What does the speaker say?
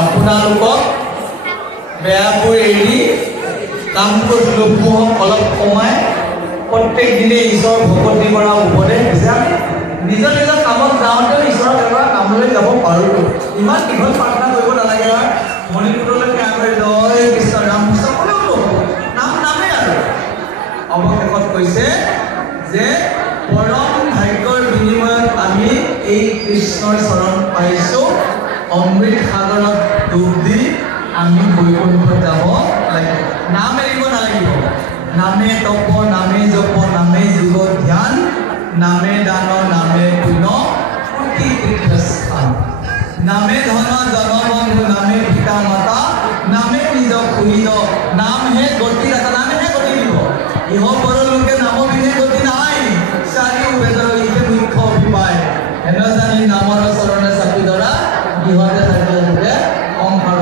আপোনালোকক বেয়াবোৰ এৰি কামবোৰ লোকসমূহক অলপ কমাই প্ৰত্যেক দিনে ঈশ্বৰৰ ভকতি কৰা উপদেশ দিছে। আমি নিজৰ নিজৰ কামত যাওঁতেও ঈশ্বৰৰ এবাৰ কামলৈ যাব পাৰোঁ। ইমান দীঘল প্ৰাৰ্থনা কৰিব নালাগে। মণিপুৰলৈকে আগবাঢ়ি জয় কৃষ্ণ ৰাম কৃষ্ণ ক'লেও নাম নামেই আৰু অৱশেষত কৈছে যে পৰম ভাগ্যৰ বিনিময়ত আমি এই কৃষ্ণৰ চৰণ পাইছোঁ। অমৃত সাগৰত ডুব দি আমি বৈকুণ্ঠত যাব লাগিব। নাম এৰিব নালাগিব। নামে তপ, নামে জপ, নামে যোগ ধ্যান, নামে দান, নামে পুণ্য কোটি তীৰ্থস্থান, নামে ধন জনবন্ধু, নামে পিতা মাতা, নামে নিজ খুৰিদ, নামহে গতি দাতা, নামেহে গতি দিব। ইহ পৰলোকে নাম বিনে গতি নাই, চাৰিও বেদৰ ইহে মুখ্য অভিপায়। হেন জানি নামৰ চৰণে চাপি ধৰা, ইহতে থাকিলে সংসাৰ